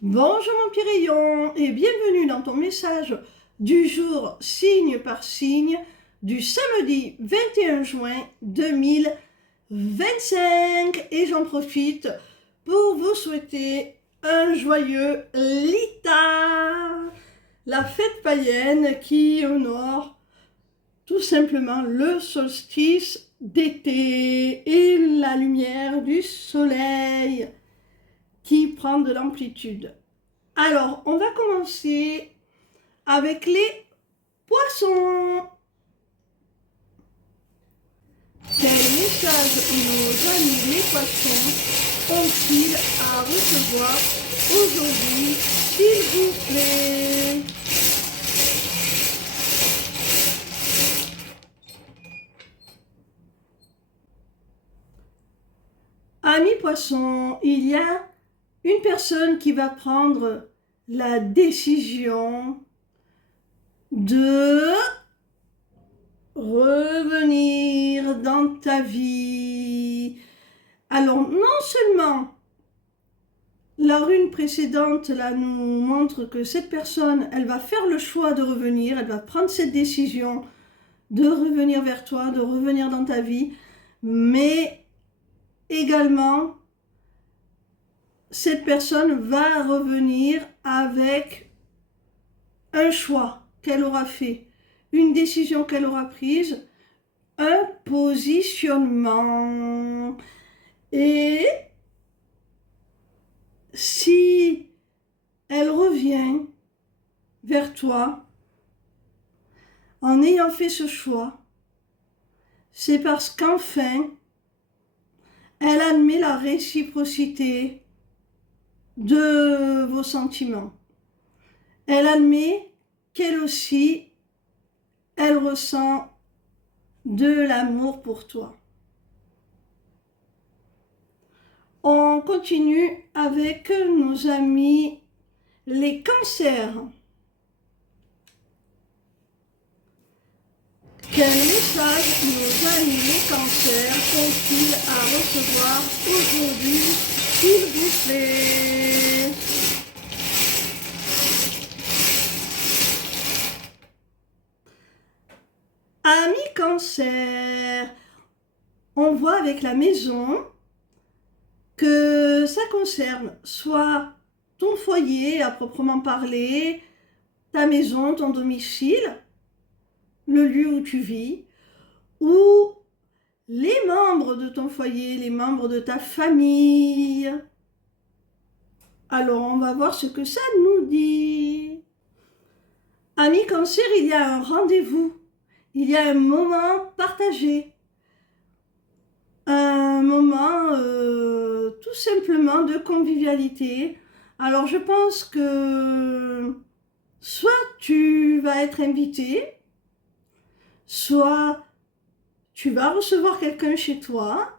Bonjour mon petit rayon et bienvenue dans ton message du jour signe par signe du samedi 21 juin 2025 et j'en profite pour vous souhaiter un joyeux Lita, la fête païenne qui honore tout simplement le solstice d'été et la lumière du soleil qui prend de l'amplitude. Alors, on va commencer avec les poissons. Quel message nos amis les poissons ont-ils à recevoir aujourd'hui, s'il vous plaît? Amis poissons, il y a une personne qui va prendre la décision de revenir dans ta vie. Alors, non seulement la rune précédente là nous montre que cette personne, elle va faire le choix de revenir, elle va prendre cette décision de revenir vers toi, de revenir dans ta vie, mais également, cette personne va revenir avec un choix qu'elle aura fait, une décision qu'elle aura prise, un positionnement. Et si elle revient vers toi en ayant fait ce choix, c'est parce qu'enfin, elle admet la réciprocité de vos sentiments. Elle admet qu'elle aussi, elle ressent de l'amour pour toi. On continue avec nos amis les cancers. Quel message nos amis les cancers ont-ils à recevoir aujourd'hui, s'il vous plaît? Amis cancer, on voit avec la maison que ça concerne soit ton foyer à proprement parler, ta maison, ton domicile, le lieu où tu vis, ou les membres de ton foyer, les membres de ta famille. Alors, on va voir ce que ça nous dit. Amis cancer, il y a un rendez-vous, il y a un moment partagé, un moment tout simplement de convivialité. Alors, je pense que soit tu vas être invité, soit tu vas recevoir quelqu'un chez toi,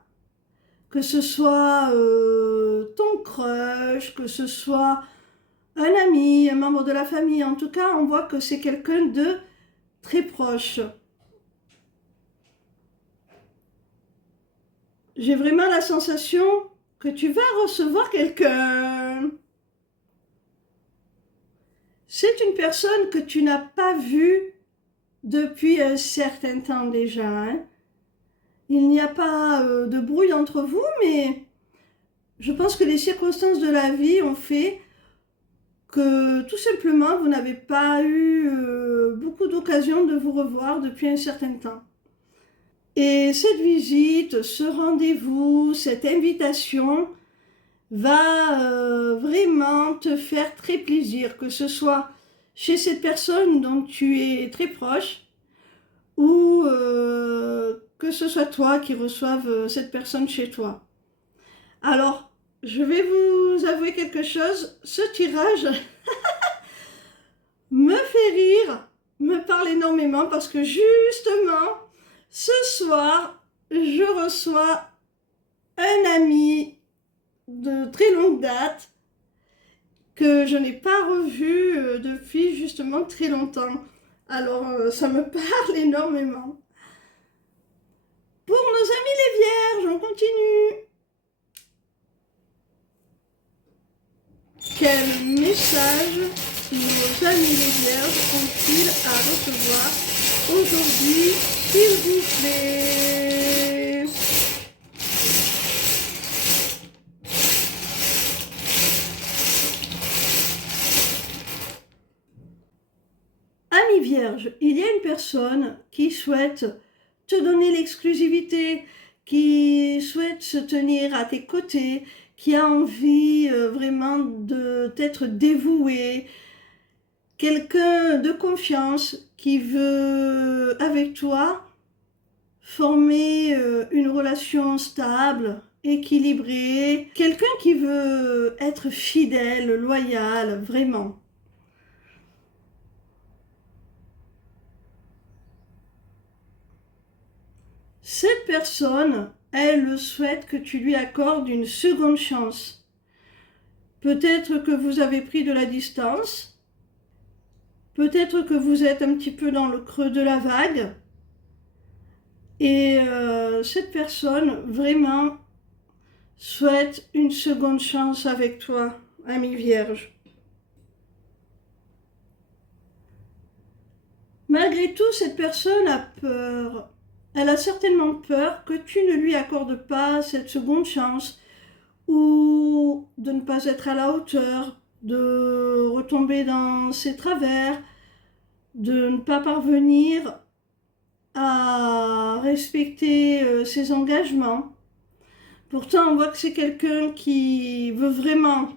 que ce soit ton crush, que ce soit un ami, un membre de la famille. En tout cas, on voit que c'est quelqu'un de très proche. J'ai vraiment la sensation que tu vas recevoir quelqu'un. C'est une personne que tu n'as pas vue depuis un certain temps déjà, hein. Il n'y a pas de brouille entre vous, mais je pense que les circonstances de la vie ont fait que tout simplement vous n'avez pas eu beaucoup d'occasions de vous revoir depuis un certain temps. Et cette visite, ce rendez-vous, cette invitation va vraiment te faire très plaisir, que ce soit chez cette personne dont tu es très proche ou que ce soit toi qui reçoive cette personne chez toi. Alors, je vais vous avouer quelque chose, ce tirage me fait rire, me parle énormément parce que justement, ce soir, je reçois un ami de très longue date que je n'ai pas revu depuis justement très longtemps. Alors, ça me parle énormément. Pour nos amis les vierges, on continue. Quel message nos amis les vierges ont-ils à recevoir aujourd'hui, s'il vous plaît? Amis vierges, il y a une personne qui souhaite te donner l'exclusivité, qui souhaite se tenir à tes côtés, qui a envie vraiment de t'être dévoué, quelqu'un de confiance qui veut avec toi former une relation stable, équilibrée, quelqu'un qui veut être fidèle, loyal, vraiment. Cette personne, elle souhaite que tu lui accordes une seconde chance. Peut-être que vous avez pris de la distance, peut-être que vous êtes un petit peu dans le creux de la vague, et cette personne vraiment souhaite une seconde chance avec toi, ami vierge. Malgré tout, cette personne a peur. Elle a certainement peur que tu ne lui accordes pas cette seconde chance ou de ne pas être à la hauteur, de retomber dans ses travers, de ne pas parvenir à respecter ses engagements. Pourtant, on voit que c'est quelqu'un qui veut vraiment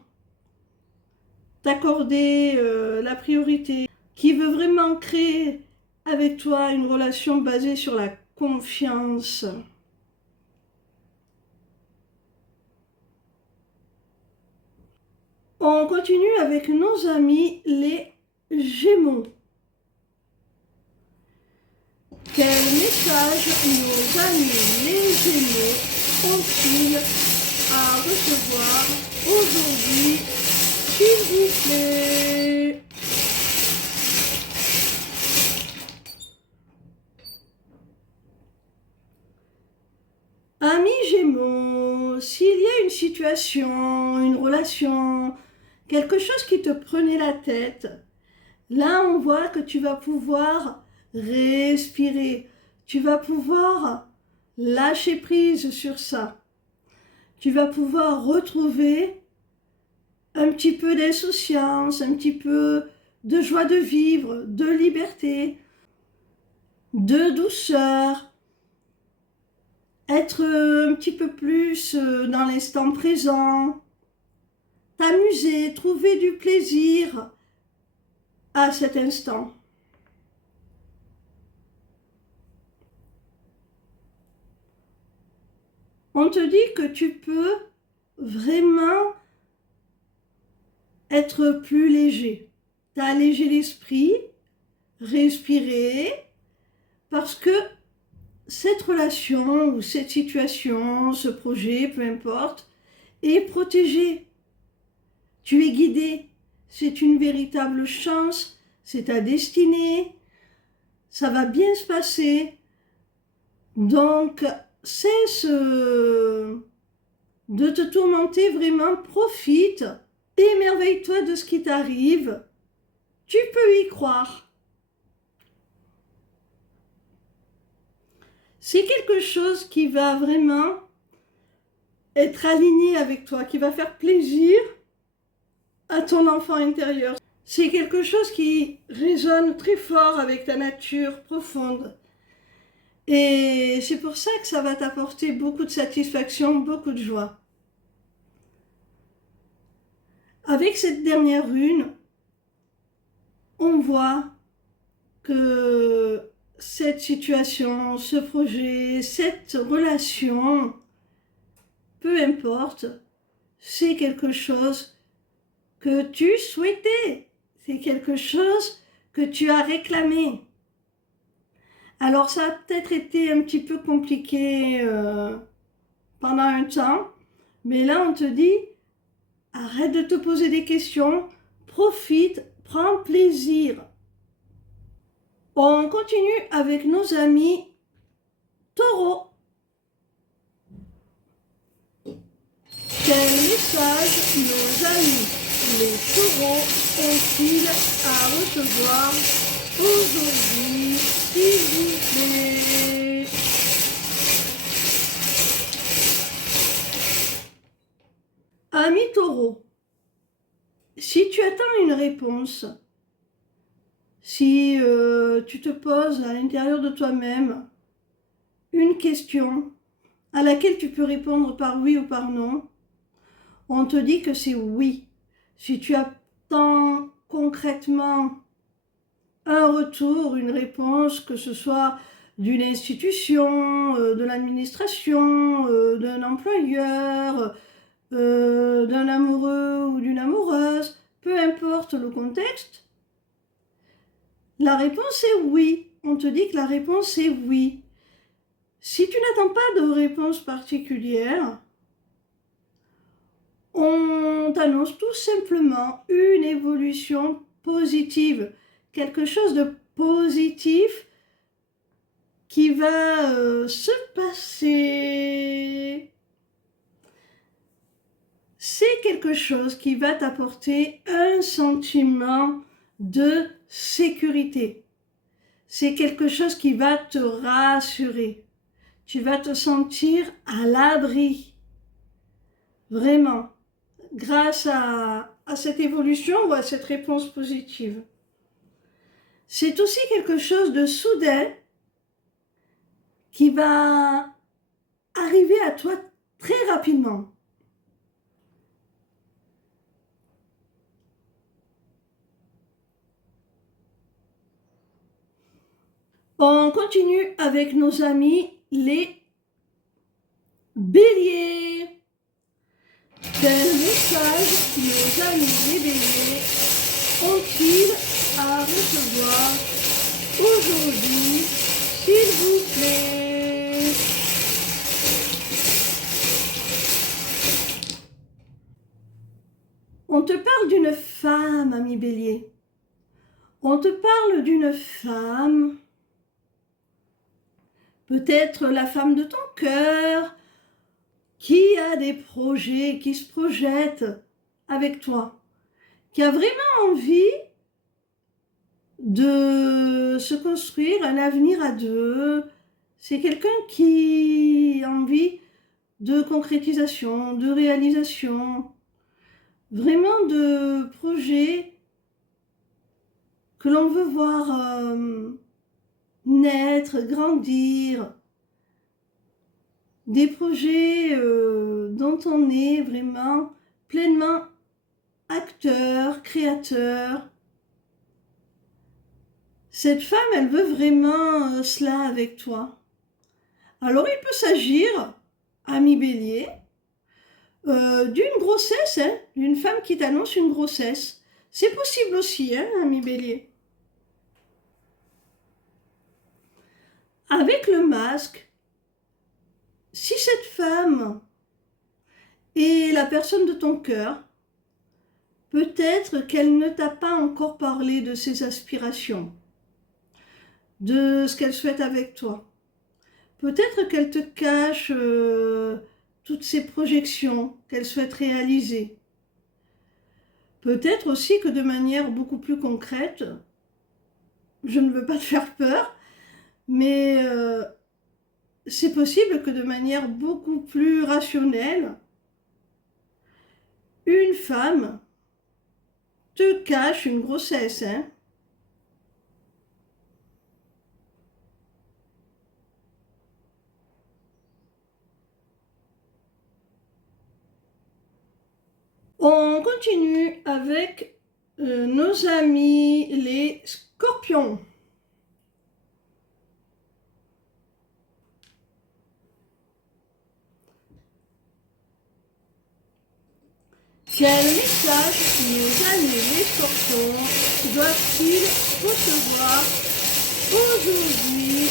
t'accorder la priorité, qui veut vraiment créer avec toi une relation basée sur la confiance. On continue avec nos amis les Gémeaux. Quel message nos amis les Gémeaux ont-ils à recevoir aujourd'hui, s'il vous plaît? Amis Gémeaux, s'il y a une situation, une relation, quelque chose qui te prenait la tête, là on voit que tu vas pouvoir respirer, tu vas pouvoir lâcher prise sur ça, tu vas pouvoir retrouver un petit peu d'insouciance, un petit peu de joie de vivre, de liberté, de douceur, être un petit peu plus dans l'instant présent, t'amuser, trouver du plaisir à cet instant. On te dit que tu peux vraiment être plus léger, t'alléger l'esprit, respirer, parce que cette relation ou cette situation, ce projet, peu importe, est protégé. Tu es guidé. C'est une véritable chance. C'est ta destinée. Ça va bien se passer. Donc, cesse de te tourmenter vraiment. Profite. Émerveille-toi de ce qui t'arrive. Tu peux y croire. C'est quelque chose qui va vraiment être aligné avec toi, qui va faire plaisir à ton enfant intérieur. C'est quelque chose qui résonne très fort avec ta nature profonde. Et c'est pour ça que ça va t'apporter beaucoup de satisfaction, beaucoup de joie. Avec cette dernière rune, on voit que cette situation, ce projet, cette relation, peu importe, c'est quelque chose que tu souhaitais, c'est quelque chose que tu as réclamé. Alors ça a peut-être été un petit peu compliqué pendant un temps, mais là on te dit, arrête de te poser des questions, profite, prends plaisir. On continue avec nos amis Taureaux. Quel message nos amis les taureaux ont-ils à recevoir aujourd'hui, s'il vous plaît? Ami taureau, si tu attends une réponse, si tu te poses à l'intérieur de toi-même une question à laquelle tu peux répondre par oui ou par non, on te dit que c'est oui. Si tu attends concrètement un retour, une réponse, que ce soit d'une institution, de l'administration, d'un employeur, d'un amoureux ou d'une amoureuse, peu importe le contexte, la réponse est oui. On te dit que la réponse est oui. Si tu n'attends pas de réponse particulière, on t'annonce tout simplement une évolution positive, quelque chose de positif qui va se passer. C'est quelque chose qui va t'apporter un sentiment de sécurité. C'est quelque chose qui va te rassurer. Tu vas te sentir à l'abri. Vraiment. Grâce à cette évolution ou à cette réponse positive. C'est aussi quelque chose de soudain qui va arriver à toi très rapidement. On continue avec nos amis les béliers. Quel message nos amis les béliers ont-ils à recevoir aujourd'hui, s'il vous plaît? On te parle d'une femme, ami bélier. On te parle d'une femme, peut-être la femme de ton cœur, qui a des projets, qui se projette avec toi, qui a vraiment envie de se construire un avenir à deux. C'est quelqu'un qui a envie de concrétisation, de réalisation, vraiment de projets que l'on veut voir naître, grandir, des projets dont on est vraiment pleinement acteur, créateur. Cette femme, elle veut vraiment cela avec toi. Alors il peut s'agir, ami bélier, d'une grossesse, hein, d'une femme qui t'annonce une grossesse. C'est possible aussi, hein, ami bélier. Avec le masque, si cette femme est la personne de ton cœur, peut-être qu'elle ne t'a pas encore parlé de ses aspirations, de ce qu'elle souhaite avec toi. Peut-être qu'elle te cache toutes ses projections qu'elle souhaite réaliser. Peut-être aussi que de manière beaucoup plus concrète, je ne veux pas te faire peur, mais c'est possible que de manière beaucoup plus rationnelle, une femme te cache une grossesse, hein. On continue avec nos amis les scorpions. Quel message nos amis les scorpions doivent-ils recevoir aujourd'hui,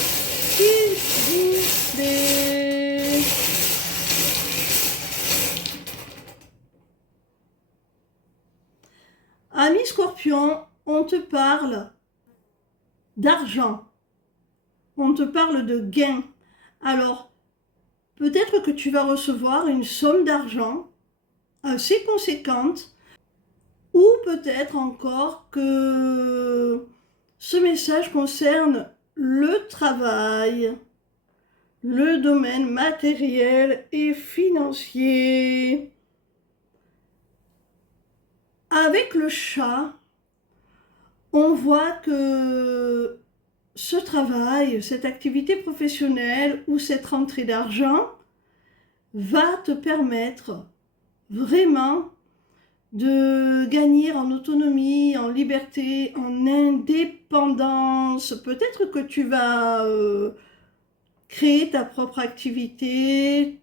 s'il vous plaît? Ami Scorpion, on te parle d'argent, on te parle de gain. Alors, peut-être que tu vas recevoir une somme d'argent assez conséquente Ou peut-être encore que ce message concerne le travail, le domaine matériel et financier. Avec le chat, on voit que ce travail, cette activité professionnelle ou cette rentrée d'argent va te permettre vraiment de gagner en autonomie, en liberté, en indépendance. Peut-être que tu vas créer ta propre activité,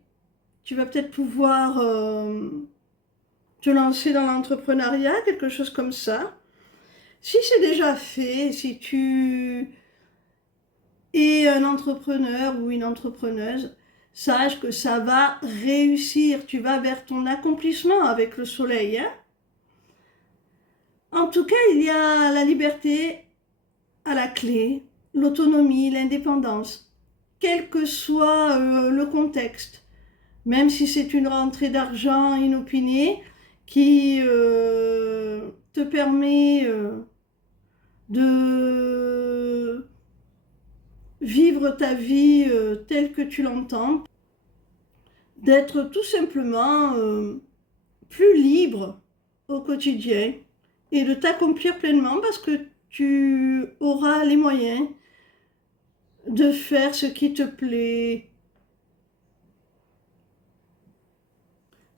tu vas peut-être pouvoir te lancer dans l'entrepreneuriat, quelque chose comme ça. Si c'est déjà fait, si tu es un entrepreneur ou une entrepreneuse, sache que ça va réussir. Tu vas vers ton accomplissement avec le soleil, hein. En tout cas, il y a la liberté à la clé, l'autonomie, l'indépendance, quel que soit le contexte. Même si c'est une rentrée d'argent inopinée qui te permet de vivre ta vie telle que tu l'entends, d'être tout simplement plus libre au quotidien et de t'accomplir pleinement parce que tu auras les moyens de faire ce qui te plaît.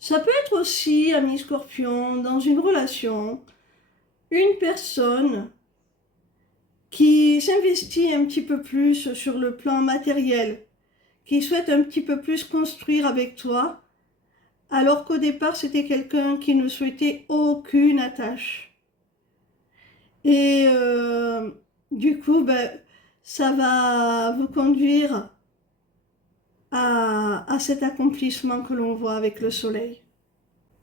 Ça peut être aussi, ami Scorpion, dans une relation, une personne qui s'investit un petit peu plus sur le plan matériel, qui souhaite un petit peu plus construire avec toi, alors qu'au départ c'était quelqu'un qui ne souhaitait aucune attache. Et du coup, ça va vous conduire à cet accomplissement que l'on voit avec le soleil.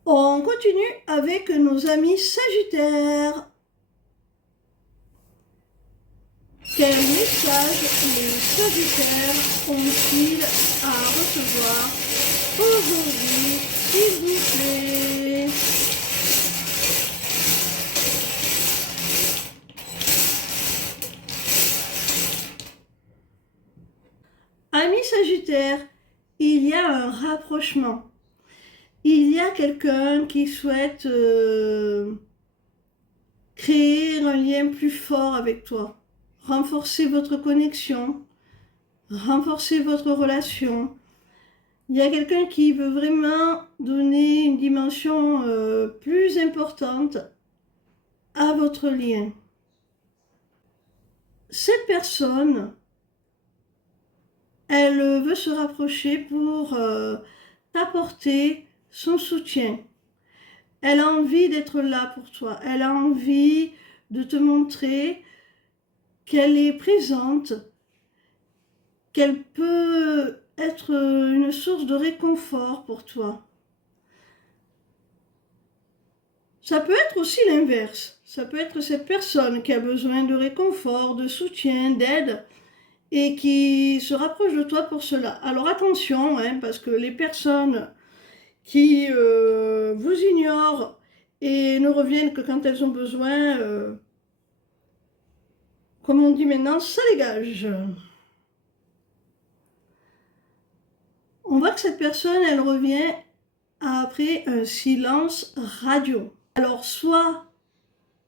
On continue avec nos amis Sagittaires. Quel message les Sagittaires ont-ils à recevoir aujourd'hui, s'il vous plaît? Amis Sagittaires, il y a un rapprochement. Il y a quelqu'un qui souhaite créer un lien plus fort avec toi, renforcer votre connexion, renforcer votre relation. Il y a quelqu'un qui veut vraiment donner une dimension plus importante à votre lien. Cette personne, elle veut se rapprocher pour t'apporter son soutien. Elle a envie d'être là pour toi. Elle a envie de te montrer qu'elle est présente, qu'elle peut être une source de réconfort pour toi. Ça peut être aussi l'inverse. Ça peut être cette personne qui a besoin de réconfort, de soutien, d'aide et qui se rapproche de toi pour cela. Alors attention, hein, parce que les personnes qui vous ignorent et ne reviennent que quand elles ont besoin, comme on dit maintenant, ça dégage. On voit que cette personne, elle revient après un silence radio. Alors soit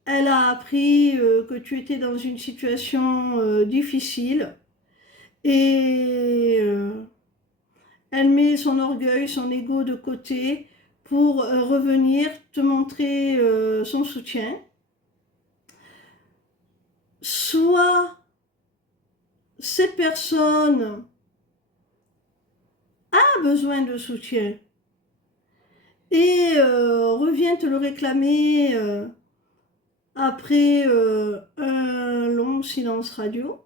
elle a appris que tu étais dans une situation difficile et elle met son orgueil, son ego de côté pour revenir te montrer son soutien. Soit cette personne a besoin de soutien et revient te le réclamer après un long silence radio.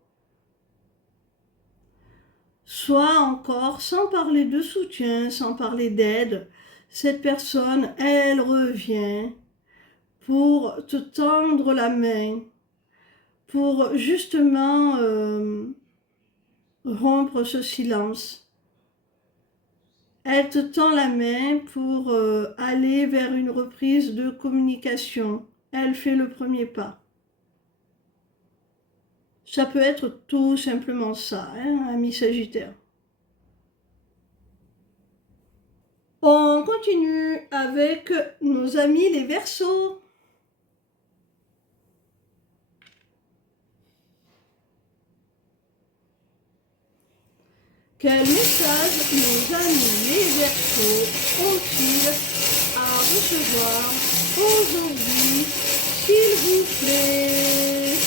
Soit encore, sans parler de soutien, sans parler d'aide, cette personne, elle revient pour te tendre la main, pour justement rompre ce silence. Elle te tend la main pour aller vers une reprise de communication. elle fait le premier pas. Ça peut être tout simplement ça, hein, ami Sagittaire. On continue avec nos amis les Verseaux. Quel message nos amis les Verseaux ont-ils à recevoir aujourd'hui, s'il vous plaît?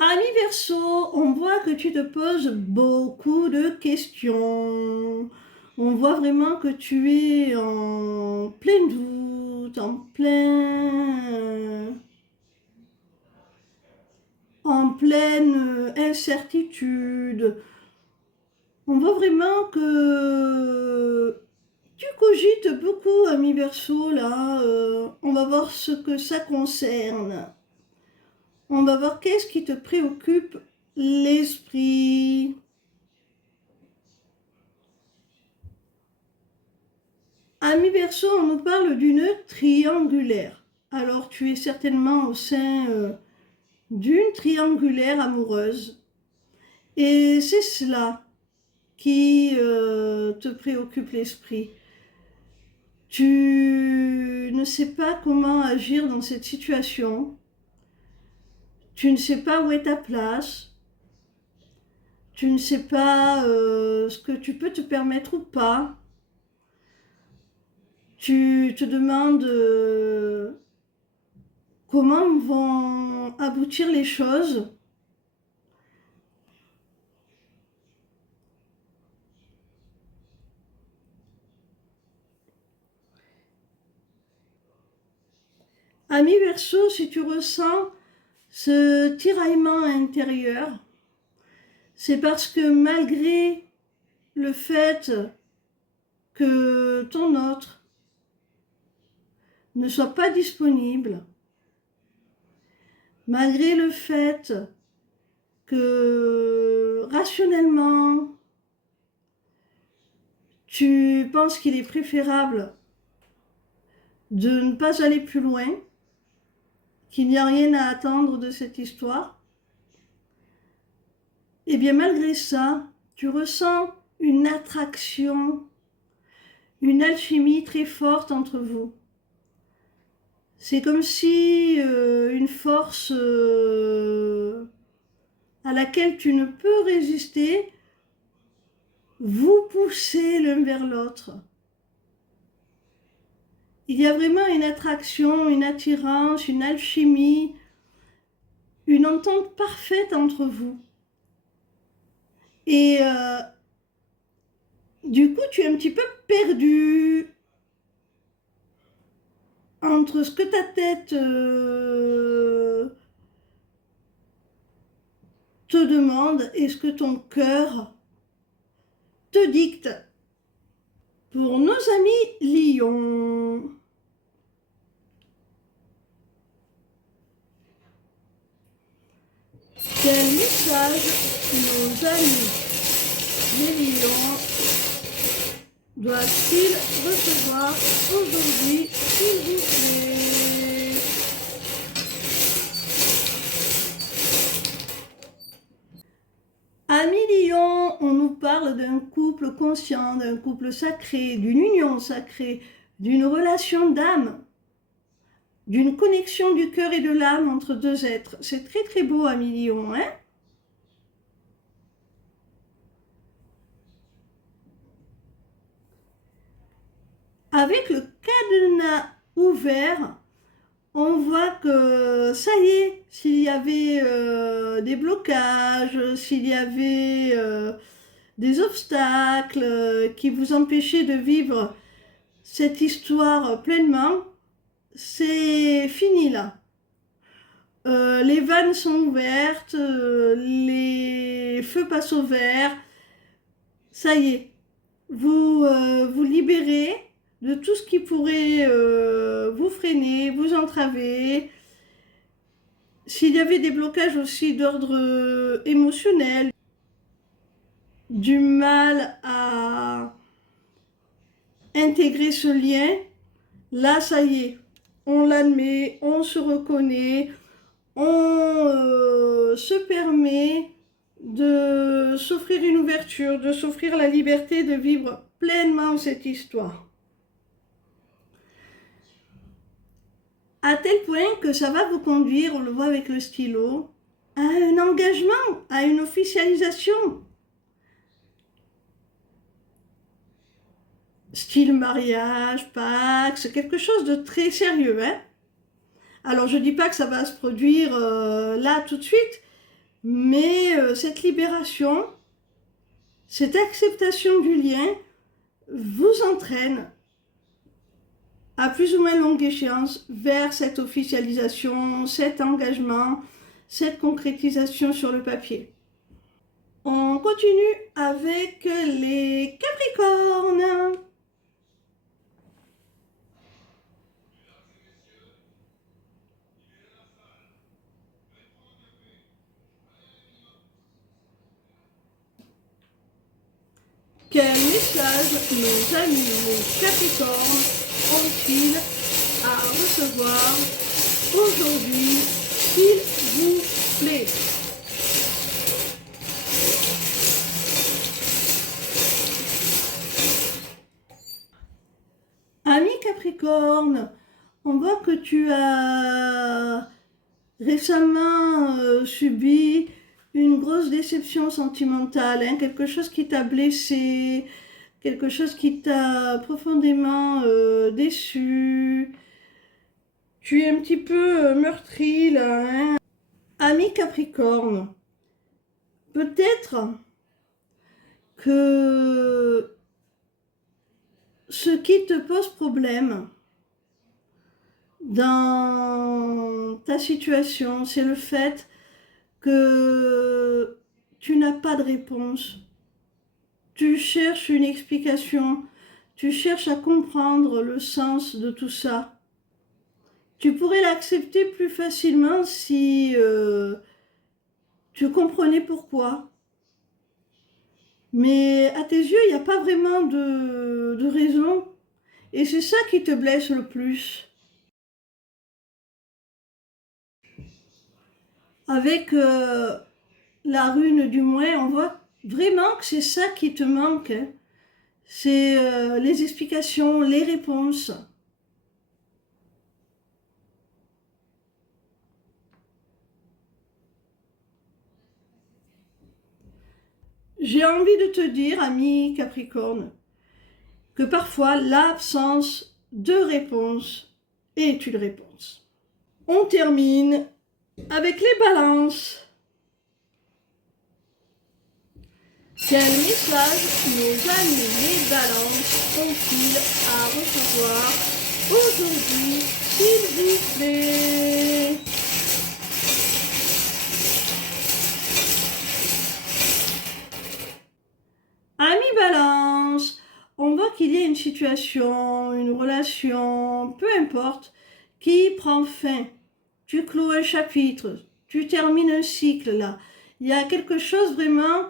Ami Verseau, on voit que tu te poses beaucoup de questions. On voit vraiment que tu es en plein doute, en pleine incertitude. On voit vraiment que tu cogites beaucoup, ami Verseau, là. On va voir ce que ça concerne. On va voir qu'est-ce qui te préoccupe l'esprit. Ami Verseau, on nous parle d'une triangulaire. Alors tu es certainement au sein d'une triangulaire amoureuse. Et c'est cela qui te préoccupe l'esprit. Tu ne sais pas comment agir dans cette situation. Tu ne sais pas où est ta place. Tu ne sais pas ce que tu peux te permettre ou pas. Tu te demandes comment vont aboutir les choses. Ami Verseau, si tu ressens ce tiraillement intérieur, c'est parce que malgré le fait que ton autre ne soit pas disponible, malgré le fait que rationnellement tu penses qu'il est préférable de ne pas aller plus loin, qu'il n'y a rien à attendre de cette histoire, et bien malgré ça, tu ressens une attraction, une alchimie très forte entre vous. C'est comme si une force à laquelle tu ne peux résister vous poussez l'un vers l'autre. Il y a vraiment une attraction, une attirance, une alchimie, une entente parfaite entre vous. Et du coup, tu es un petit peu perdu entre ce que ta tête te demande et ce que ton cœur te dicte. Pour nos amis Lions, quel message nos amis les Lions doivent-ils recevoir aujourd'hui, s'il vous plaît? Amis Lions, on nous parle d'un couple conscient, d'un couple sacré, d'une union sacrée, d'une relation d'âme, d'une connexion du cœur et de l'âme entre deux êtres. C'est très très beau, amis Lions, hein? Avec le cadenas ouvert, on voit que ça y est, s'il y avait des blocages, s'il y avait des obstacles qui vous empêchaient de vivre cette histoire pleinement, c'est fini là. Les vannes sont ouvertes, les feux passent au vert, ça y est, vous vous libérez de tout ce qui pourrait vous freiner, vous entraver. S'il y avait des blocages aussi d'ordre émotionnel, du mal à intégrer ce lien, là ça y est, on l'admet, on se reconnaît, on se permet de s'offrir une ouverture, de s'offrir la liberté de vivre pleinement cette histoire. À tel point que ça va vous conduire, on le voit avec le stylo, à un engagement, à une officialisation. Style mariage, Pax, quelque chose de très sérieux, hein. Alors je dis pas que ça va se produire là tout de suite, mais cette libération, cette acceptation du lien vous entraîne à plus ou moins longue échéance vers cette officialisation, cet engagement, cette concrétisation sur le papier. On continue avec les Capricornes. Quel message nos amis les Capricornes ont-ils à recevoir aujourd'hui, s'il vous plaît? Ami Capricorne, on voit que tu as récemment subi une grosse déception sentimentale, hein, quelque chose qui t'a blessé, quelque chose qui t'a profondément déçu. Tu es un petit peu meurtri là, hein. Ami Capricorne, peut-être que ce qui te pose problème dans ta situation, c'est le fait que tu n'as pas de réponse. Tu cherches une explication, tu cherches à comprendre le sens de tout ça. Tu pourrais l'accepter plus facilement si tu comprenais pourquoi. Mais à tes yeux, il n'y a pas vraiment de raison. Et c'est ça qui te blesse le plus. Avec la rune du moins, on voit vraiment que c'est ça qui te manque, hein. C'est les explications, les réponses. J'ai envie de te dire, ami Capricorne, que parfois l'absence de réponse est une réponse. On termine avec les balances. Quel message nos amis les balances ont-ils à recevoir aujourd'hui, s'il vous plaît? Ami Balance, on voit qu'il y a une situation, une relation, peu importe, qui prend fin. Tu clôt un chapitre, tu termines un cycle là. Il y a quelque chose vraiment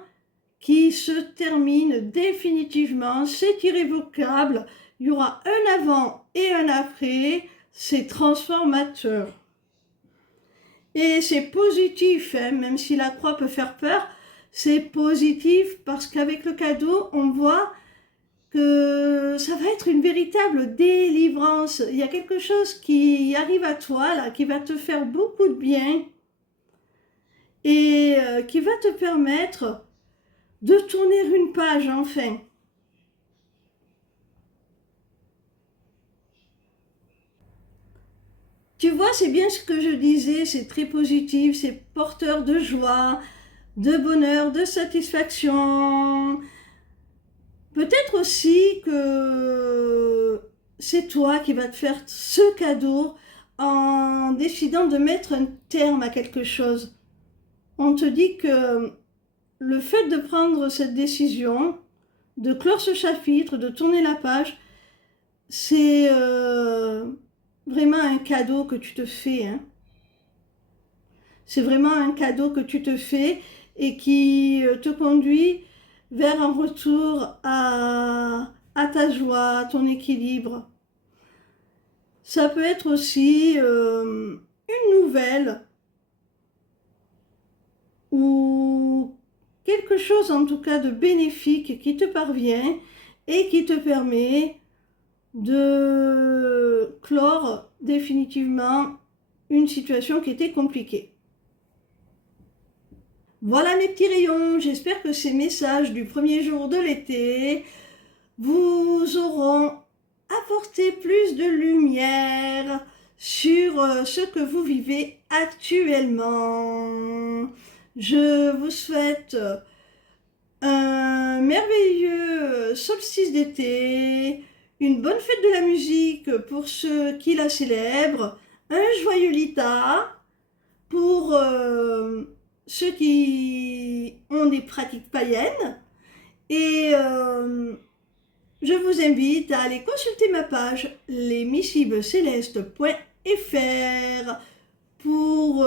qui se termine définitivement, c'est irrévocable. Il y aura un avant et un après, c'est transformateur. Et c'est positif, hein, même si la croix peut faire peur, c'est positif parce qu'avec le cadeau, on voit que ça va être une véritable délivrance. Il y a quelque chose qui arrive à toi, là, qui va te faire beaucoup de bien et qui va te permettre de tourner une page, enfin. Tu vois, c'est bien ce que je disais, c'est très positif, c'est porteur de joie, de bonheur, de satisfaction. Peut-être aussi que c'est toi qui vas te faire ce cadeau en décidant de mettre un terme à quelque chose. On te dit que le fait de prendre cette décision, de clore ce chapitre, de tourner la page, c'est vraiment un cadeau que tu te fais, hein. C'est vraiment un cadeau que tu te fais et qui te conduit vers un retour à ta joie, à ton équilibre. Ça peut être aussi une nouvelle ou quelque chose en tout cas de bénéfique qui te parvient et qui te permet de clore définitivement une situation qui était compliquée. Voilà mes petits rayons, j'espère que ces messages du premier jour de l'été vous auront apporté plus de lumière sur ce que vous vivez actuellement. Je vous souhaite un merveilleux solstice d'été, une bonne fête de la musique pour ceux qui la célèbrent, un joyeux Lita pour ceux qui ont des pratiques païennes et je vous invite à aller consulter ma page lesmissiblecélestes.fr pour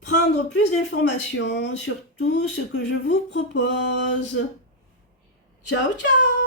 prendre plus d'informations sur tout ce que je vous propose. Ciao, ciao!